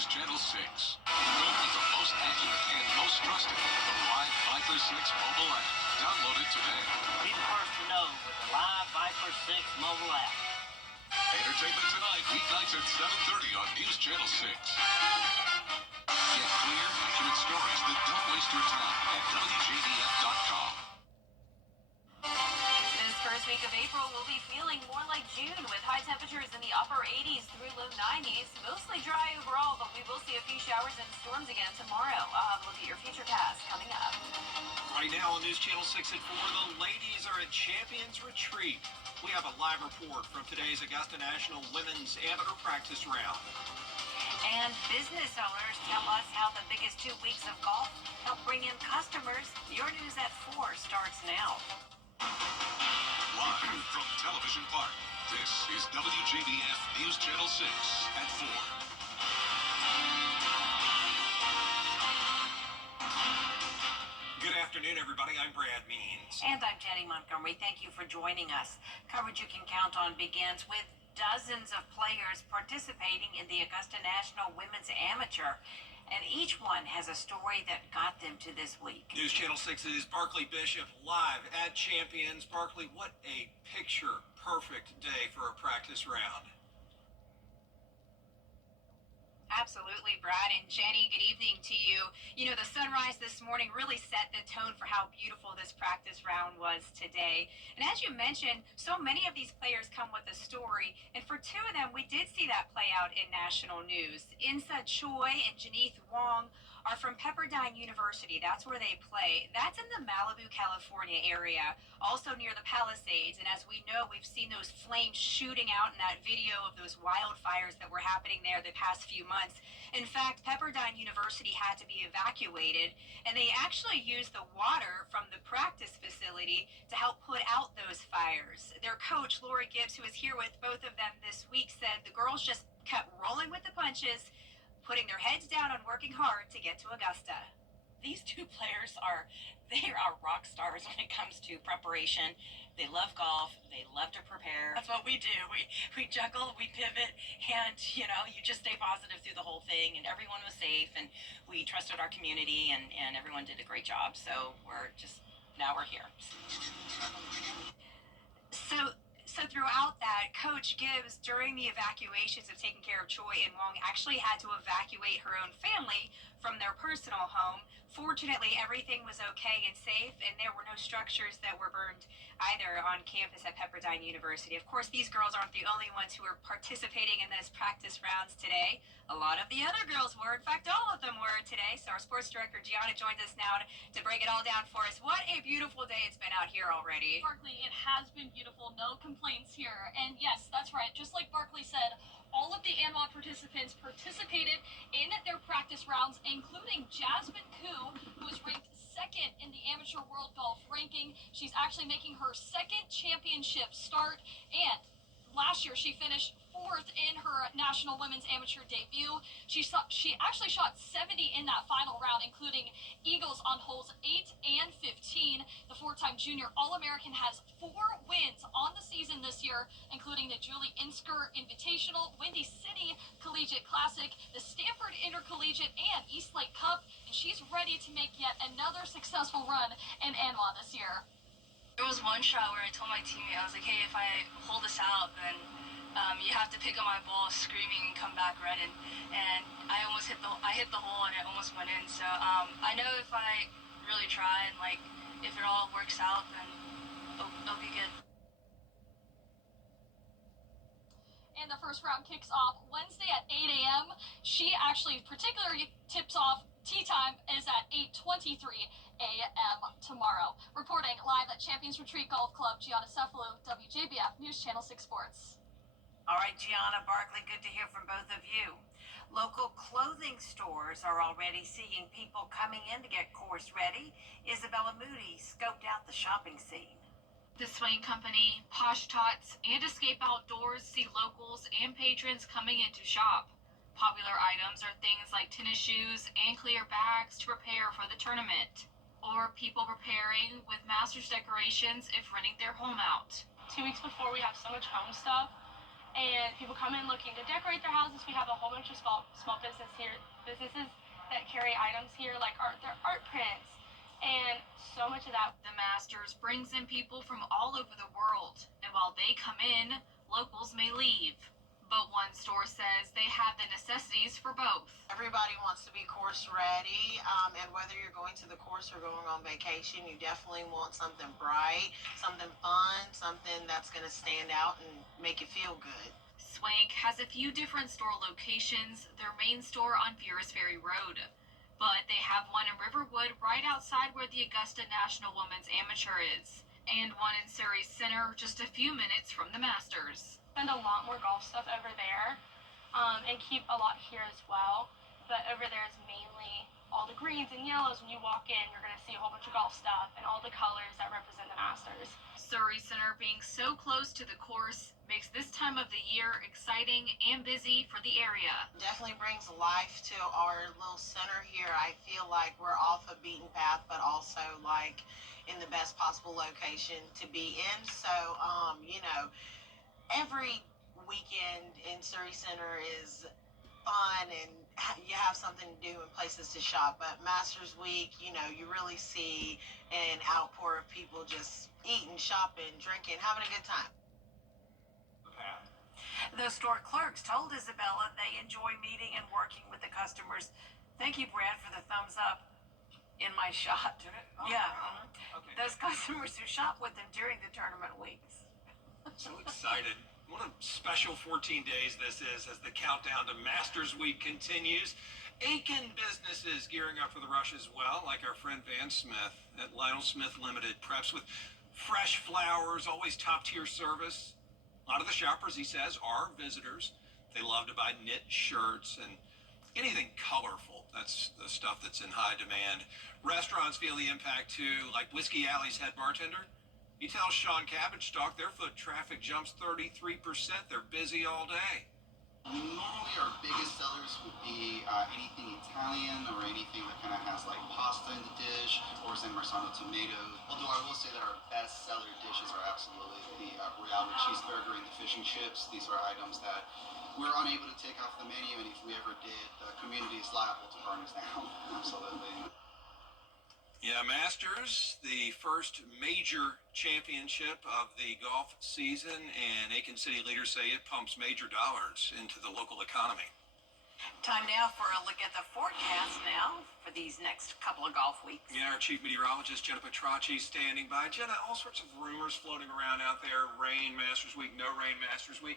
News Channel 6. Go with the most accurate and most trusted, the Live Viper 6 mobile app. Download it today. Be the first to know with the Live Viper 6 mobile app. Entertainment tonight, weeknights at 7:30 on News Channel 6. Get clear, accurate stories that don't waste your time at WJBF.com. This first week of April will be feeling more like June with high temperatures in the upper 80s through low 90s. Mostly dry overall, but we will see a few showers and storms again tomorrow. I'll have a look at your futurecast coming up. Right now on News Channel 6 at 4, the ladies are at Champions Retreat. We have a live report from today's Augusta National Women's Amateur Practice Round. And business owners tell us how the biggest 2 weeks of golf help bring in customers. Your News at 4 starts now. Live from Television Park, this is WJBF News Channel 6 at 4. Good afternoon, everybody. I'm Brad Means. And I'm Jenny Montgomery. Thank you for joining us. Coverage you can count on begins with dozens of players participating in the Augusta National Women's Amateur. And each one has a story that got them to this week. News Channel 6's Barkley Bishop live at Champions. Barkley, what a picture-perfect day for a practice round. Absolutely, Brad and Jenny, good evening to you. You know, the sunrise this morning really set the tone for how beautiful this practice round was today. And as you mentioned, so many of these players come with a story. And for 2 of them, we did see that play out in national news. Insa Choi and Janeth Wong are from Pepperdine University. That's where they play. That's in the Malibu, California area, also near the Palisades. And as we know, we've seen those flames shooting out in that video of those wildfires that were happening there the past few months. In fact, Pepperdine University had to be evacuated, and they actually used the water from the practice facility to help put out those fires. Their coach, Lori Gibbs, who was here with both of them this week, said the girls just kept rolling with the punches, putting their heads down and working hard to get to Augusta. These 2 players they are rock stars when it comes to preparation. They love golf. They love to prepare. That's what we do. We juggle, we pivot, and, you just stay positive through the whole thing, and everyone was safe, and we trusted our community, and everyone did a great job. So now we're here. So throughout that, Coach Gibbs, during the evacuations of taking care of Choi and Wong, actually had to evacuate her own family from their personal home. Fortunately, everything was okay and safe, and there were no structures that were burned either on campus at Pepperdine University. Of course, these girls aren't the only ones who are participating in those practice rounds today. A lot of the other girls were. In fact, all of them were today. So our sports director, Gianna, joins us now to break it all down for us. What a beautiful day it's been out here already. Barkley, it has been beautiful. No complaints here. And yes, that's right. Just like Barkley said, all of the ANWA participants participated in their practice rounds, including Jasmine Koo, who was ranked 2nd in the amateur world golf ranking. She's actually making her 2nd championship start, and last year she finished 4th in her national women's amateur debut. She actually shot 70 in that final round, including eagles on holes 8 and 15. The 4-time junior All-American has 4 wins on the season this year, including the Julie Insker Invitational, Windy City Collegiate Classic, the Stanford Intercollegiate, and East Lake Cup. And she's ready to make yet another successful run in ANWA this year. There was one shot where I told my teammate, I was like, hey, if I hold this out, then you have to pick up my ball screaming and come back running. And I almost hit the hole and it almost went in. So I know if I really try and if it all works out, then it'll be good. And the first round kicks off Wednesday at 8 a.m. She actually particularly tips off tee time is at 8:23 a.m. tomorrow. Reporting live at Champions Retreat Golf Club, Gianna Cefalu, WJBF News Channel 6 Sports. All right, Gianna, Barkley, good to hear from both of you. Local clothing stores are already seeing people coming in to get course ready. Isabella Moody scoped out the shopping scene. The Swain Company, Posh Tots, and Escape Outdoors see locals and patrons coming in to shop. Popular items are things like tennis shoes and clear bags to prepare for the tournament, or people preparing with master's decorations if renting their home out. 2 weeks before, we have so much home stuff, and people come in looking to decorate their houses. We have a whole bunch of small businesses that carry items here, like their art prints, and so much of that. The Masters brings in people from all over the world, and while they come in, locals may leave. But one store says they have the necessities for both. Everybody wants to be course ready, and whether you're going to the course or going on vacation, you definitely want something bright, something fun, something that's going to stand out and make you feel good. Swank has a few different store locations, their main store on Furious Ferry Road. But they have one in Riverwood right outside where the Augusta National Women's Amateur is, and one in Surrey Center just a few minutes from the Masters. Spend a lot more golf stuff over there, and keep a lot here as well. But over there is mainly all the greens and yellows. When you walk in, you're going to see a whole bunch of golf stuff and all the colors that represent the Masters. Surrey Center being so close to the course makes this time of the year exciting and busy for the area. Definitely brings life to our little center here. I feel like we're off a beaten path, but also like in the best possible location to be in. So, every weekend in Surrey Center is fun and you have something to do and places to shop. But Masters Week, you really see an outpour of people just eating, shopping, drinking, having a good time. The store clerks told Isabella they enjoy meeting and working with the customers. Thank you, Brad, for the thumbs up in my shot. Yeah. Okay. Those customers who shop with them during the tournament weeks. So excited. What a special 14 days this is as the countdown to Masters Week continues. Aiken businesses gearing up for the rush as well, like our friend Van Smith at Lionel Smith Limited. Preps with fresh flowers, always top-tier service. A lot of the shoppers, he says, are visitors. They love to buy knit shirts and anything colorful. That's the stuff that's in high demand. Restaurants feel the impact too, like Whiskey Alley's head bartender. He tells Sean Cabbage-Stock their foot traffic jumps 33%. They're busy all day. Normally our biggest sellers would be anything Italian or anything that kind of has like pasta in the dish or San Marzano tomatoes. Although I will say that our best seller dishes are absolutely the Royale cheeseburger and the fish and chips. These are items that we're unable to take off the menu, and if we ever did, the community is liable to burn us down. Absolutely. Yeah, Masters, the first major championship of the golf season, and Aiken City leaders say it pumps major dollars into the local economy. Time now for a look at the forecast now for these next couple of golf weeks. Yeah, our chief meteorologist, Jenna Petracci, standing by. Jenna, all sorts of rumors floating around out there. Rain, Masters Week, no rain, Masters Week.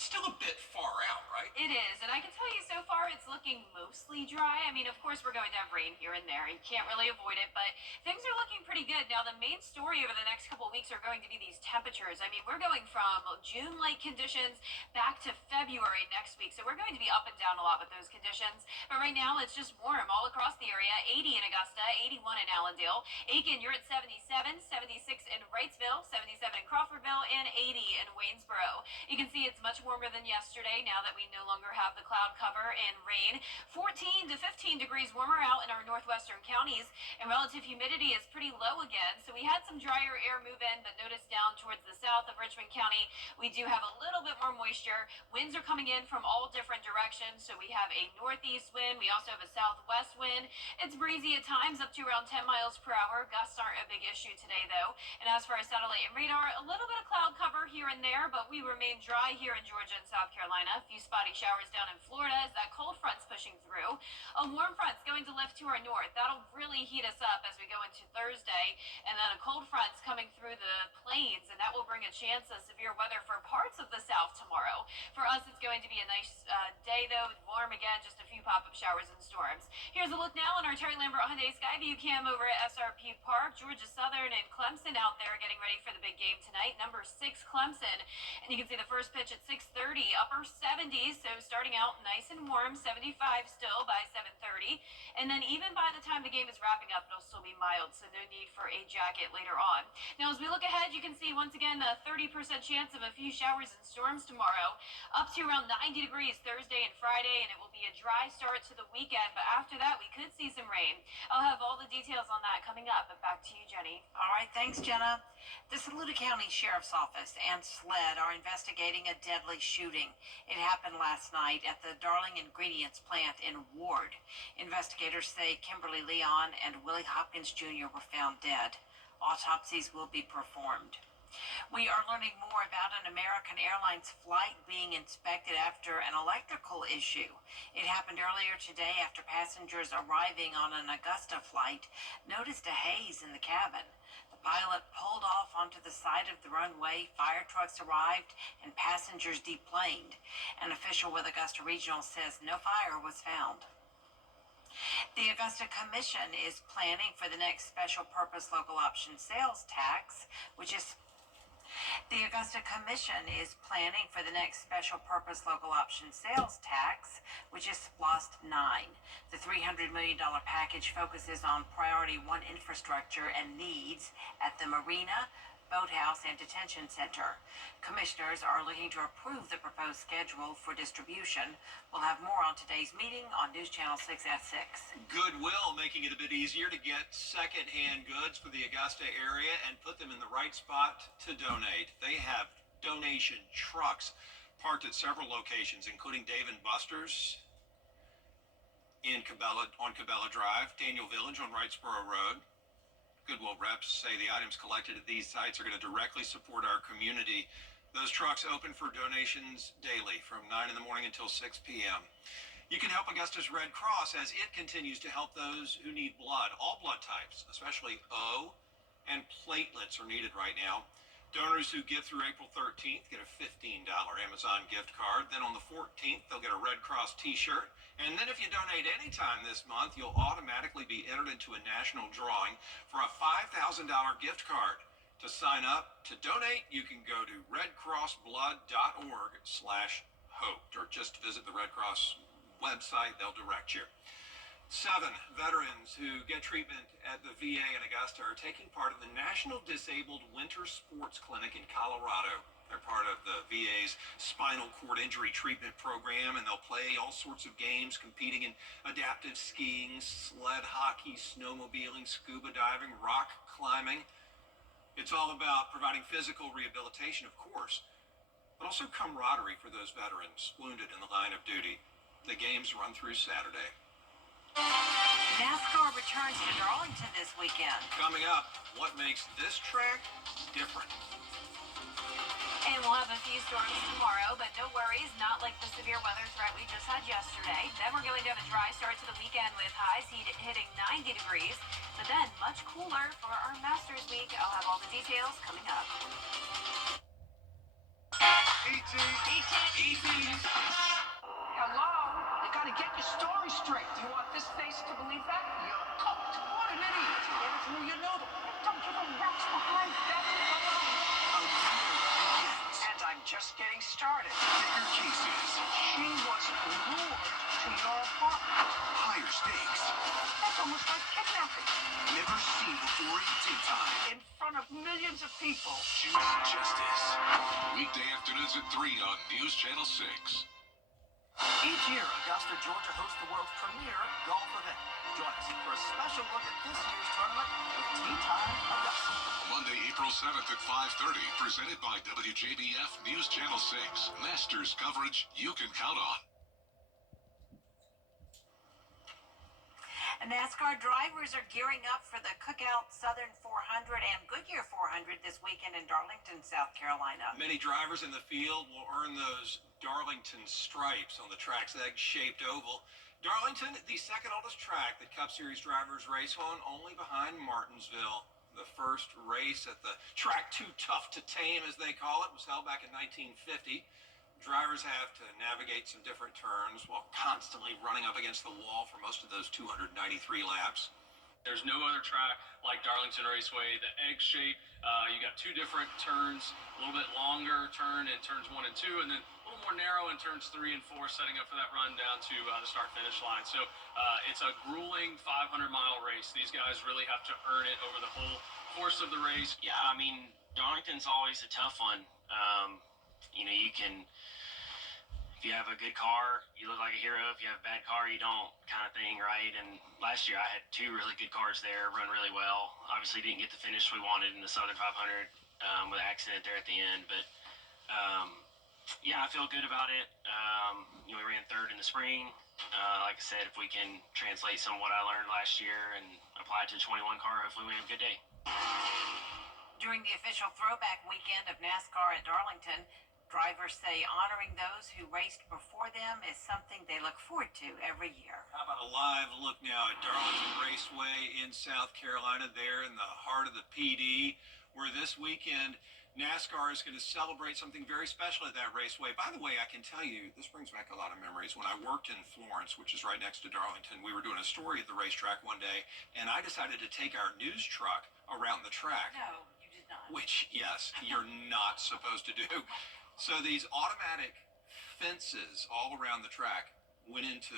Still a bit far out, right? It is, and I can tell you so far it's looking mostly dry. I mean, of course, we're going to have rain here and there. You can't really avoid it, but things are looking pretty good. Now, the main story over the next couple of weeks are going to be these temperatures. I mean, we're going from June-like conditions back to February next week, so we're going to be up and down a lot with those conditions. But right now, it's just warm all across the area. 80 in Augusta, 81 in Allendale. Aiken, you're at 77, 76 in Wrightsville, 77 in Crawfordville, and 80 in Waynesboro. You can see it's much warmer than yesterday now that we no longer have the cloud cover and rain. 14 to 15 degrees warmer out in our northwestern counties, and relative humidity is pretty low again. So we had some drier air move in, but notice down towards the south of Richmond County, we do have a little bit more moisture. Winds are coming in from all different directions. So we have a northeast wind. We also have a southwest wind. It's breezy at times, up to around 10 miles per hour. Gusts aren't a big issue today, though. And as for our satellite and radar, a little bit of cloud cover here and there, but we remain dry here in Georgia and South Carolina. A few spotty showers down in Florida as that cold front's pushing through. A warm front's going to lift to our north. That'll really heat us up as we go into Thursday. And then a cold front's coming through the plains, and that will bring a chance of severe weather for parts of the south tomorrow. For us, it's going to be a nice day, though. Warm again, just a few pop-up showers and storms. Here's a look now on our Terry Lambert Hyundai Skyview cam over at SRP Park. Georgia Southern and Clemson out there getting ready for the big game tonight. Number 6 Clemson. And you can see the first pitch at 6:30, upper 70s, so starting out nice and warm, 75 still by 7:30. And then even by the time the game is wrapping up, it'll still be mild, so no need for a jacket later on. Now, as we look ahead, you can see once again a 30% chance of a few showers and storms tomorrow, up to around 90 degrees Thursday and Friday, and it will be a dry start to the weekend. But after that, we could see some rain. I'll have all the details on that coming up, but back to you, Jenny. All right, thanks, Jenna. The Saluda County Sheriff's Office and SLED are investigating a deadly shooting. It happened last night at the Darling Ingredients plant in Ward. Investigators say Kimberly Leon and Willie Hopkins Jr. were found dead. Autopsies will be performed. We are learning more about an American Airlines flight being inspected after an electrical issue. It happened earlier today after passengers arriving on an Augusta flight noticed a haze in the cabin. The pilot pulled off onto the side of the runway, fire trucks arrived, and passengers deplaned. An official with Augusta Regional says no fire was found. The Augusta Commission is planning for the next special purpose local option sales tax, which is The Augusta Commission is planning for the next special purpose local option sales tax, which is SPLOST 9. The $300 million package focuses on Priority 1 infrastructure and needs at the marina, boathouse, and detention center. Commissioners are looking to approve the proposed schedule for distribution. We'll have more on today's meeting on News Channel 6 at 6. Goodwill making it a bit easier to get secondhand goods for the Augusta area and put them in the right spot to donate. They have donation trucks parked at several locations, including Dave & Buster's on Cabela Drive, Daniel Village on Wrightsboro Road. Goodwill reps say the items collected at these sites are going to directly support our community. Those trucks open for donations daily from 9 in the morning until 6 p.m. You can help Augusta's Red Cross as it continues to help those who need blood. All blood types, especially O and platelets, are needed right now. Donors who get through April 13th get a $15 Amazon gift card. Then on the 14th, they'll get a Red Cross t-shirt. And then if you donate anytime this month, you'll automatically be entered into a national drawing for a $5,000 gift card. To sign up to donate, you can go to redcrossblood.org/hope, or just visit the Red Cross website. They'll direct you. 7 veterans who get treatment at the VA in Augusta are taking part in the National Disabled Winter Sports Clinic in Colorado. They're part of the VA's spinal cord injury treatment program, and they'll play all sorts of games competing in adaptive skiing, sled hockey, snowmobiling, scuba diving, rock climbing. It's all about providing physical rehabilitation, of course, but also camaraderie for those veterans wounded in the line of duty. The games run through Saturday. NASCAR returns to Darlington this weekend. Coming up, what makes this track different? And we'll have a few stories tomorrow, but no worries, not like the severe weather threat we just had yesterday. Then we're going to have a dry start to the weekend with highs hitting 90 degrees, but then much cooler for our Masters Week. I'll have all the details coming up. Hello? You gotta get your story straight. Do you want this face to believe that? You're cooked. What an idiot. It's who you know. Don't give him rocks behind. That's and I'm just getting started. Bigger cases, She was lured to your apartment. higher stakes, That's almost like kidnapping. never seen before in daytime. In front of millions of people. Juicy Justice. Weekday afternoons at 3 on News Channel 6. Each year, Augusta, Georgia hosts the world's premier golf event. Join us for a special look at this year's tournament with Tea Time Augusta. Monday, April 7th at 5:30, presented by WJBF News Channel 6. Masters coverage you can count on. NASCAR drivers are gearing up for the Cookout Southern 400 and Goodyear 400 this weekend in Darlington, South Carolina. Many drivers in the field will earn those Darlington stripes on the track's egg-shaped oval. Darlington, the second oldest track that Cup Series drivers race on, only behind Martinsville. The first race at the track Too Tough to Tame, as they call it, was held back in 1950. Drivers have to navigate some different turns while constantly running up against the wall for most of those 293 laps. There's no other track like Darlington Raceway. The egg shape, you got 2 different turns, a little bit longer turn in turns 1 and 2, and then a little more narrow in turns 3 and 4, setting up for that run down to the start-finish line. So it's a grueling 500-mile race. These guys really have to earn it over the whole course of the race. Yeah, I mean, Darlington's always a tough one. You know, you can if you have a good car, you look like a hero. If you have a bad car, you don't, kind of thing, right? And last year I had 2 really good cars there, run really well. Obviously didn't get the finish we wanted in the Southern 500 with an accident there at the end, but yeah, I feel good about it. We ran 3rd in the spring. Like I said, if we can translate some of what I learned last year and apply it to the 21 car, hopefully we have a good day. During the official throwback weekend of NASCAR at Darlington, drivers say honoring those who raced before them is something they look forward to every year. How about a live look now at Darlington Raceway in South Carolina, there in the heart of the PD, where this weekend NASCAR is going to celebrate something very special at that raceway. By the way, I can tell you, this brings back a lot of memories. When I worked in Florence, which is right next to Darlington, we were doing a story at the racetrack one day, and I decided to take our news truck around the track. No, you did not. Which, yes, you're not supposed to do. So these automatic fences all around the track went into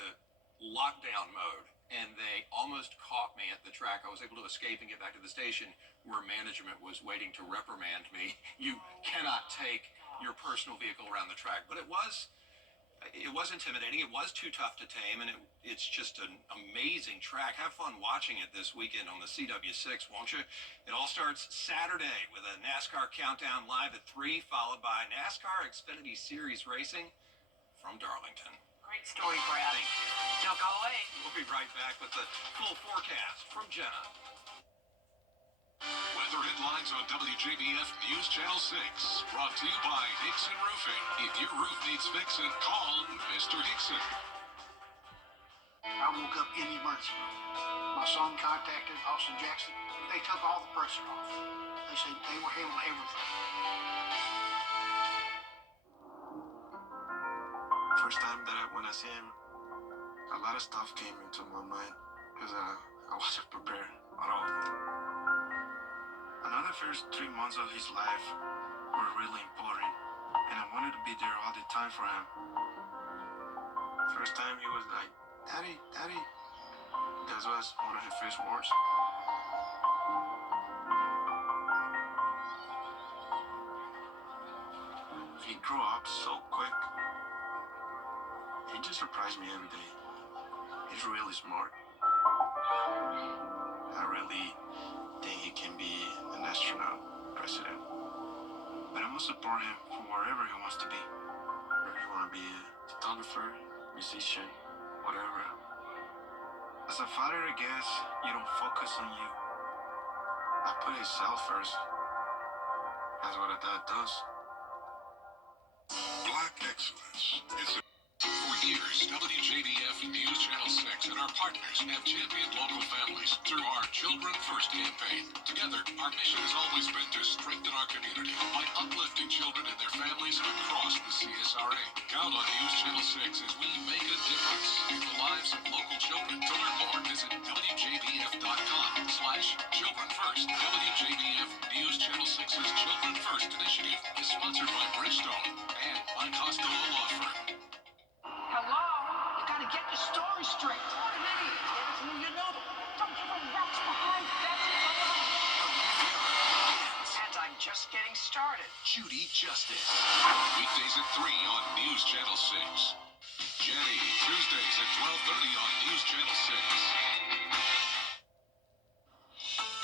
lockdown mode, and they almost caught me at the track. I was able to escape and get back to the station where management was waiting to reprimand me. You cannot take your personal vehicle around the track. But it was intimidating. It was too tough to tame, and it's just an amazing track. Have fun watching it this weekend on the CW6, won't you? It all starts Saturday with a NASCAR countdown live at 3, followed by NASCAR Xfinity Series racing from Darlington. Great story, Brad. Thank you. Don't go away. We'll be right back with the full forecast from Jenna. Weather headlines on WJBF News Channel 6. Brought to you by Hickson Roofing. If your roof needs fixing, call Mr. Hickson. I woke up in the emergency room. My son contacted Austin Jackson. They took all the pressure off. They said they were handling everything. First time that when I see him, a lot of stuff came into my mind because I wasn't prepared at all. Another first 3 months of his life were really important, and I wanted to be there all the time for him. First time he was like, "Daddy, Daddy." That was one of his first words. He grew up so quick. He just surprised me every day. He's really smart. I really think he can be an astronaut, president. But I must support him for wherever he wants to be. Whether he want to be a photographer, musician, whatever. As a father, I guess you don't focus on you. I put himself first. That's what a dad does. Black excellence is for years, WJBF News Channel 6 and our partners have championed local families through our Children First campaign. Together, our mission has always been to strengthen our community by uplifting children and their families across the CSRA. Count on News Channel 6 as we make a difference in the lives of local children. To learn more, visit WJBF.com/Children First. WJBF News Channel 6's Children First initiative is sponsored by Bridgestone and by Costello Law Firm. Hello? You gotta get your story straight. What an idiot. Everything you know. Don't give a rat's behind. That's it. And I'm just getting started. Judy Justice. Weekdays at 3 on News Channel 6. Jenny, Tuesdays at 12:30 on News Channel 6.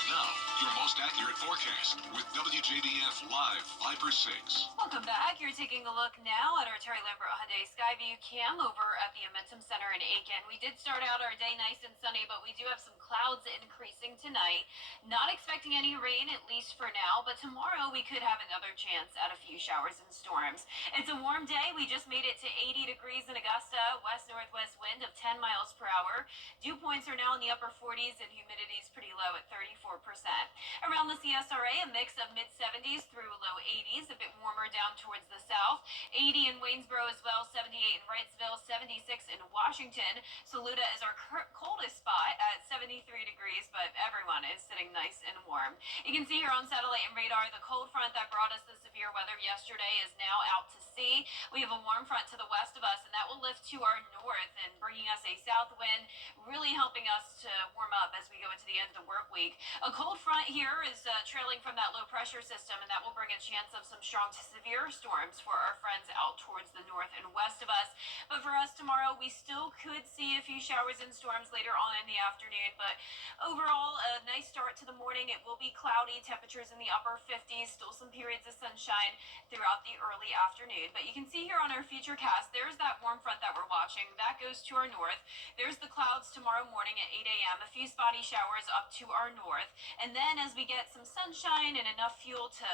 Now, your most accurate forecast with WJBF Live Viper 6. Welcome back. You're taking a look now at our Terry Lambert Hyundai Skyview cam over at the Amentum Center in Aiken. We did start out our day nice and sunny, but we do have some clouds increasing tonight. Not expecting any rain, at least for now, but tomorrow we could have another chance at a few showers and storms. It's a warm day. We just made it to 80 degrees in Augusta, west-northwest wind of 10 miles per hour. Dew points are now in the upper 40s and humidity is pretty low at 34%. Around the CSRA, a mix of mid-70s through low 80s, a bit warmer down towards the south. 80 in Waynesboro as well, 78 in Wrightsville, 76 in Washington. Saluda is our coldest spot at 73 degrees, but everyone is sitting nice and warm. You can see here on satellite and radar, the cold front that brought us the severe weather yesterday is now out to sea. We have a warm front to the west of us, and that will lift to our north and bringing us a south wind, really helping us to warm up as we go into the end of the work week. A cold front here is trailing from that low pressure system, and that will bring a chance of some strong to severe storms for our friends out towards the north and west of us. But for us tomorrow, we still could see a few showers and storms later on in the afternoon. But overall, a nice start to the morning. It will be cloudy, temperatures in the upper 50s, still some periods of sunshine throughout the early afternoon. But you can see here on our future cast, there's that warm front that we're watching. That goes to our north. There's the clouds tomorrow morning at 8 a.m., a few spotty showers up to our north. And then as we get some sunshine and enough fuel to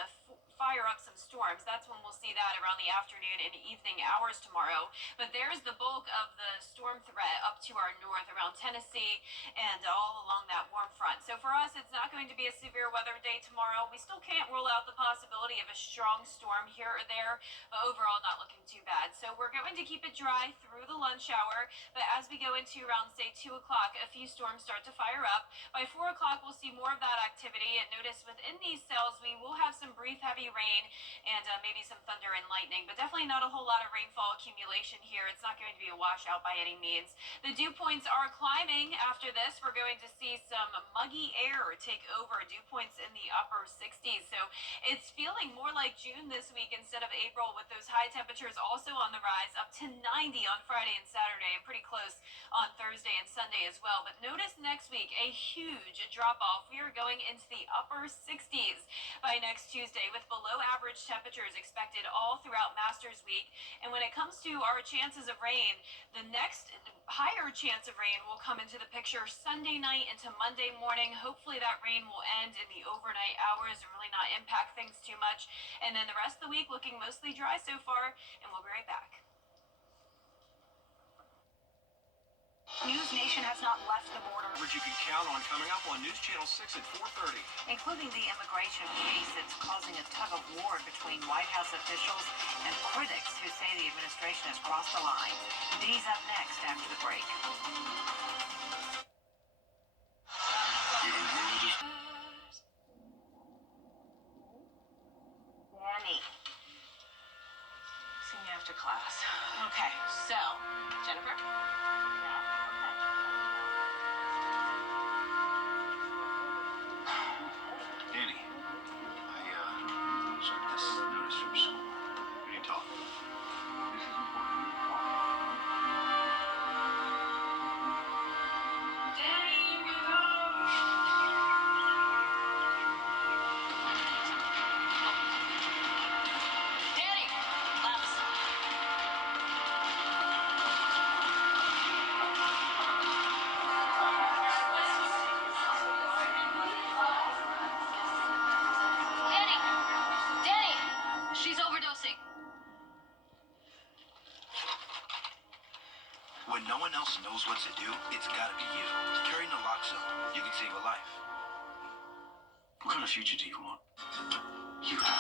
fire up some storms, that's when we'll see that around the afternoon and evening hours tomorrow. But there's the bulk of the storm threat up to our north around Tennessee and all along that warm front. So for us, it's not going to be a severe weather day tomorrow. We still can't rule out the possibility of a strong storm here or there, but overall not looking too bad. So we're going to keep it dry through the lunch hour, but as we go into around, say, 2 o'clock, a few storms start to fire up. By 4 o'clock, we'll see more of that activity, and notice within these cells, we will have some brief heavy rain and maybe some thunder and lightning, but definitely not a whole lot of rainfall accumulation here. It's not going to be a washout by any means. The dew points are climbing after this. We're going to see some muggy air take over, dew points in the upper 60s. So it's feeling more like June this week instead of April, with those high temperatures also on the rise, up to 90 on Friday and Saturday, and pretty close on Thursday and Sunday as well. But notice next week a huge drop off. We are going into the upper 60s by next Tuesday, with below average temperatures expected all throughout Masters Week. And when it comes to our chances of rain, the next higher chance of rain will come into the picture Sunday night into Monday morning. Hopefully that rain will end in the overnight hours and really not impact things too much. And then the rest of the week looking mostly dry so far, and we'll be right back. News Nation has not left the border. Coverage you can count on coming up on News Channel 6 at 4:30. Including the immigration case that's causing a tug of war between White House officials and critics who say the administration has crossed the line. D's up next after the break. Danny. See me after class. Okay, so, Jennifer? Danny, I checked this notice from school. We need to talk. This is important. Danny! Labs. Danny! Danny! She's overdosing. When no one else knows what to do, it's gotta be you. Carry naloxone. You can save a life. What kind of future do you want? You have